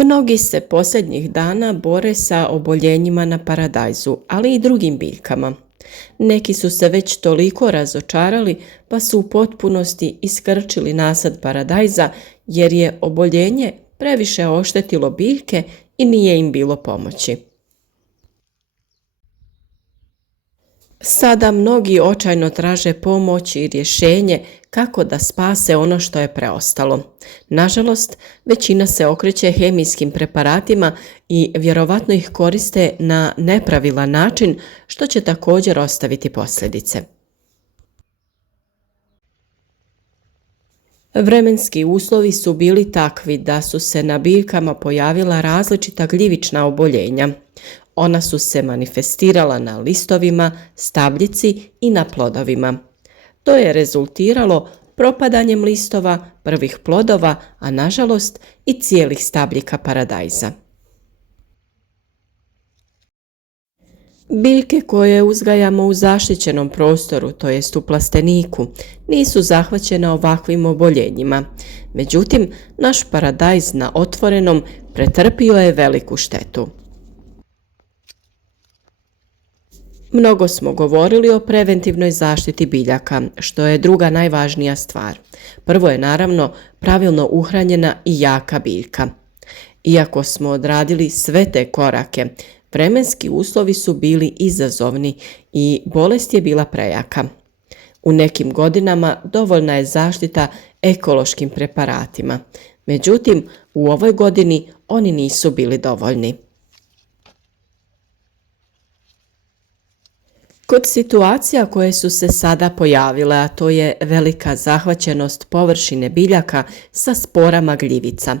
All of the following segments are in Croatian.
Mnogi se posljednjih dana bore sa oboljenjima na paradajzu, ali i drugim biljkama. Neki su se već toliko razočarali pa su u potpunosti iskrčili nasad paradajza jer je oboljenje previše oštetilo biljke i nije im bilo pomoći. Sada mnogi očajno traže pomoć i rješenje kako da spase ono što je preostalo. Nažalost, većina se okreće hemijskim preparatima i vjerovatno ih koriste na nepravilan način, što će također ostaviti posljedice. Vremenski uslovi su bili takvi da su se na biljkama pojavila različita gljivična oboljenja. Ona su se manifestirala na listovima, stabljici i na plodovima. To je rezultiralo propadanjem listova, prvih plodova, a nažalost i cijelih stabljika paradajza. Biljke koje uzgajamo u zaštićenom prostoru, to jest u plasteniku, nisu zahvaćene ovakvim oboljenjima. Međutim, naš paradajz na otvorenom pretrpio je veliku štetu. Mnogo smo govorili o preventivnoj zaštiti biljaka, što je druga najvažnija stvar. Prvo je naravno pravilno uhranjena i jaka biljka. Iako smo odradili sve te korake, vremenski uslovi su bili izazovni i bolest je bila prejaka. U nekim godinama dovoljna je zaštita ekološkim preparatima, međutim u ovoj godini oni nisu bili dovoljni. Kod situacija koje su se sada pojavile, a to je velika zahvaćenost površine biljaka sa sporama gljivica,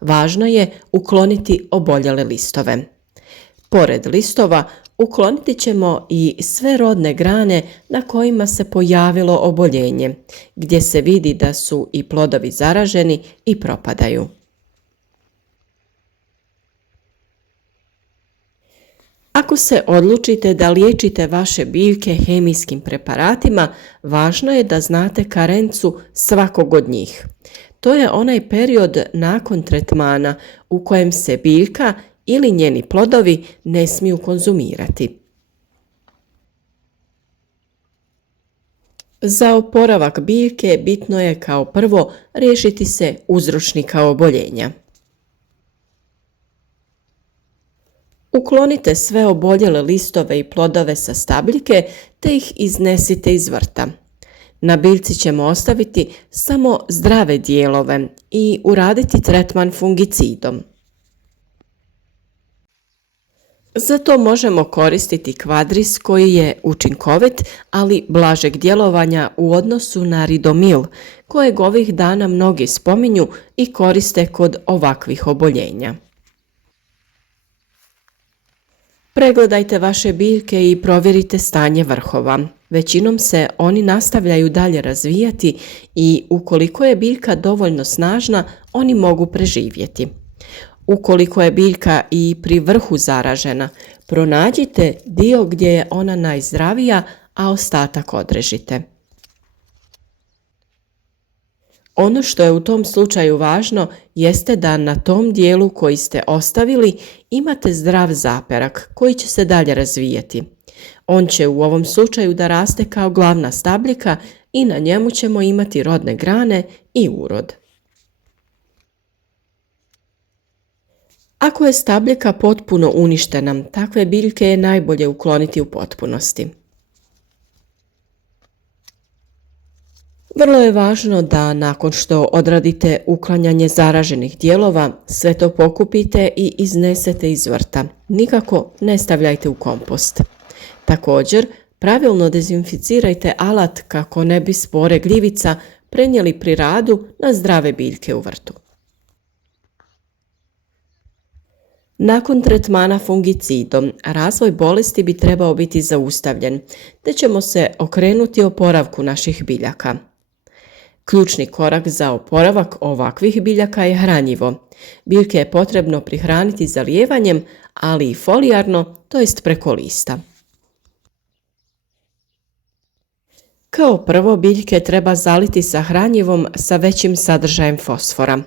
važno je ukloniti oboljele listove. Pored listova ukloniti ćemo i sve rodne grane na kojima se pojavilo oboljenje, gdje se vidi da su i plodovi zaraženi i propadaju. Ako se odlučite da liječite vaše biljke hemijskim preparatima, važno je da znate karencu svakog od njih. To je onaj period nakon tretmana u kojem se biljka ili njeni plodovi ne smiju konzumirati. Za oporavak biljke bitno je kao prvo riješiti se uzročnika oboljenja. Uklonite sve oboljele listove i plodove sa stabljike te ih iznesite iz vrta. Na biljci ćemo ostaviti samo zdrave dijelove i uraditi tretman fungicidom. Za to možemo koristiti kvadris koji je učinkovit, ali blažeg djelovanja u odnosu na ridomil, kojeg ovih dana mnogi spominju i koriste kod ovakvih oboljenja. Pregledajte vaše biljke i provjerite stanje vrhova. Većinom se oni nastavljaju dalje razvijati i ukoliko je biljka dovoljno snažna, oni mogu preživjeti. Ukoliko je biljka i pri vrhu zaražena, pronađite dio gdje je ona najzdravija, a ostatak odrežite. Ono što je u tom slučaju važno jeste da na tom dijelu koji ste ostavili imate zdrav zaperak koji će se dalje razvijati. On će u ovom slučaju da raste kao glavna stabljika i na njemu ćemo imati rodne grane i urod. Ako je stabljika potpuno uništena, takve biljke je najbolje ukloniti u potpunosti. Vrlo je važno da nakon što odradite uklanjanje zaraženih dijelova, sve to pokupite i iznesete iz vrta. Nikako ne stavljajte u kompost. Također, pravilno dezinficirajte alat kako ne bi spore gljivica prenijeli pri radu na zdrave biljke u vrtu. Nakon tretmana fungicidom, razvoj bolesti bi trebao biti zaustavljen, te ćemo se okrenuti oporavku naših biljaka. Ključni korak za oporavak ovakvih biljaka je hranjivo. Biljke je potrebno prihraniti zalijevanjem, ali i folijarno, to jest preko lista. Kao prvo biljke treba zaliti sa hranjivom sa većim sadržajem fosfora.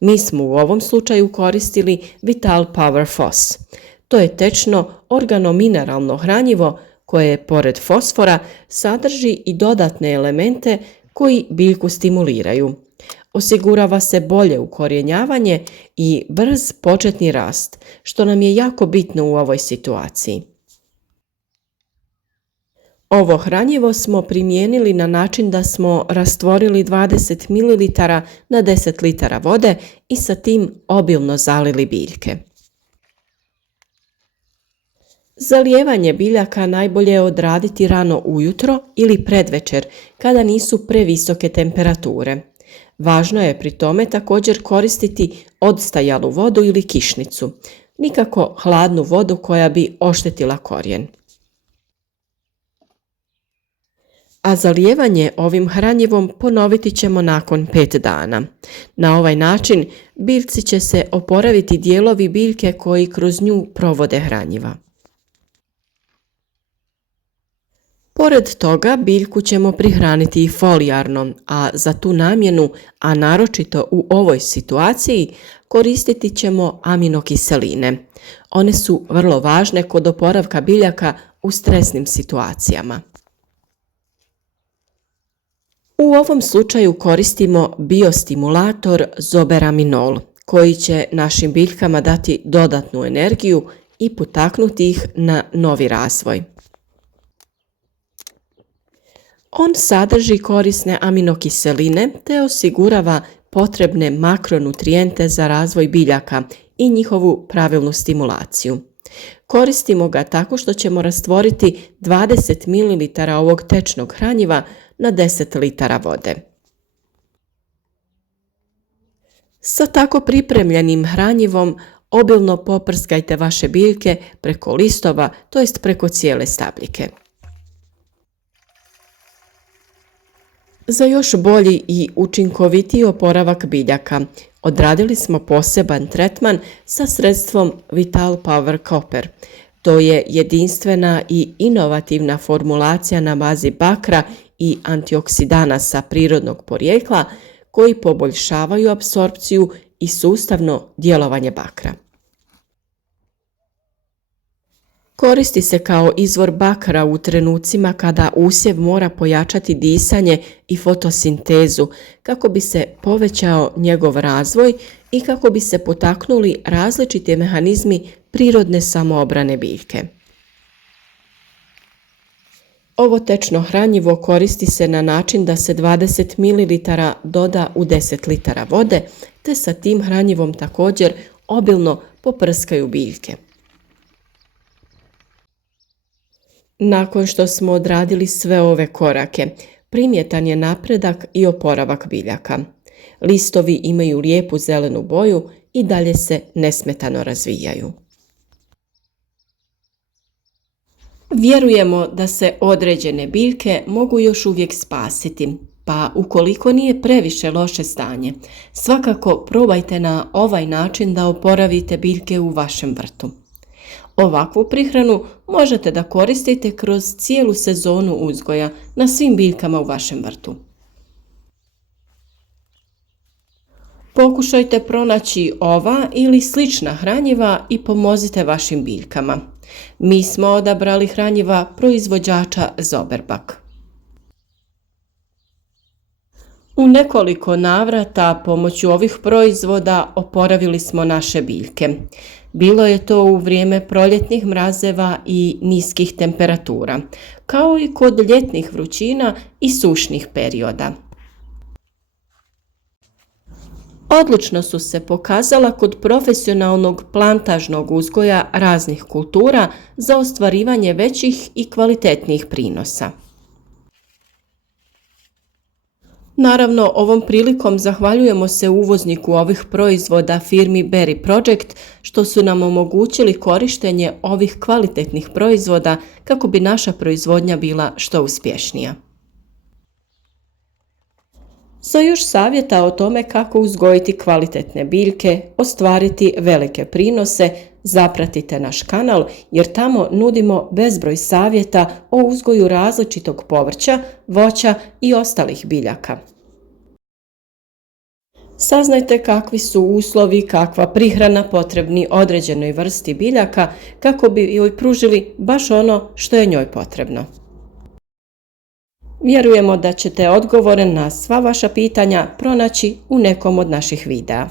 Mi smo u ovom slučaju koristili Vital Power FOS. To je tečno organomineralno hranjivo koje, pored fosfora, sadrži i dodatne elemente koji biljku stimuliraju. Osigurava se bolje ukorjenjavanje i brz početni rast, što nam je jako bitno u ovoj situaciji. Ovo hranjivo smo primijenili na način da smo rastvorili 20 ml na 10 litara vode i sa tim obilno zalili biljke. Zalijevanje biljaka najbolje je odraditi rano ujutro ili predvečer kada nisu previsoke temperature. Važno je pri tome također koristiti odstajalu vodu ili kišnicu, nikako hladnu vodu koja bi oštetila korijen. A zalijevanje ovim hranjivom ponoviti ćemo nakon 5 dana. Na ovaj način biljci će se oporaviti dijelovi biljke koji kroz nju provode hranjiva. Pored toga biljku ćemo prihraniti i folijarno, a za tu namjenu, a naročito u ovoj situaciji, koristiti ćemo aminokiseline. One su vrlo važne kod oporavka biljaka u stresnim situacijama. U ovom slučaju koristimo biostimulator zoberaminol, koji će našim biljkama dati dodatnu energiju i potaknuti ih na novi razvoj. On sadrži korisne aminokiseline te osigurava potrebne makronutrijente za razvoj biljaka i njihovu pravilnu stimulaciju. Koristimo ga tako što ćemo rastvoriti 20 ml ovog tečnog hranjiva na 10 litara vode. Sa tako pripremljenim hranjivom obilno poprskajte vaše biljke preko listova, to jest preko cijele stabljike. Za još bolji i učinkovitiji oporavak biljaka odradili smo poseban tretman sa sredstvom Vital Power Copper. To je jedinstvena i inovativna formulacija na bazi bakra i antioksidanasa prirodnog porijekla koji poboljšavaju apsorpciju i sustavno djelovanje bakra. Koristi se kao izvor bakra u trenucima kada usjev mora pojačati disanje i fotosintezu kako bi se povećao njegov razvoj i kako bi se potaknuli različiti mehanizmi prirodne samoobrane biljke. Ovo tečno hranjivo koristi se na način da se 20 ml doda u 10 litara vode, te sa tim hranjivom također obilno poprskaju biljke. Nakon što smo odradili sve ove korake, primjetan je napredak i oporavak biljaka. Listovi imaju lijepu zelenu boju i dalje se nesmetano razvijaju. Vjerujemo da se određene biljke mogu još uvijek spasiti, pa ukoliko nije previše loše stanje, svakako probajte na ovaj način da oporavite biljke u vašem vrtu. Ovakvu prihranu možete da koristite kroz cijelu sezonu uzgoja na svim biljkama u vašem vrtu. Pokušajte pronaći ova ili slična hranjiva i pomozite vašim biljkama. Mi smo odabrali hranjiva proizvođača Zoberbak. U nekoliko navrata pomoću ovih proizvoda oporavili smo naše biljke. Bilo je to u vrijeme proljetnih mrazeva i niskih temperatura, kao i kod ljetnih vrućina i sušnih perioda. Odlično su se pokazala kod profesionalnog plantažnog uzgoja raznih kultura za ostvarivanje većih i kvalitetnijih prinosa. Naravno, ovom prilikom zahvaljujemo se uvozniku ovih proizvoda firmi Berry Project što su nam omogućili korištenje ovih kvalitetnih proizvoda kako bi naša proizvodnja bila što uspješnija. Za još savjeta o tome kako uzgojiti kvalitetne biljke, ostvariti velike prinose, zapratite naš kanal jer tamo nudimo bezbroj savjeta o uzgoju različitog povrća, voća i ostalih biljaka. Saznajte kakvi su uslovi, kakva prihrana potrebni određenoj vrsti biljaka kako bi joj pružili baš ono što je njoj potrebno. Vjerujemo da ćete odgovore na sva vaša pitanja pronaći u nekom od naših videa.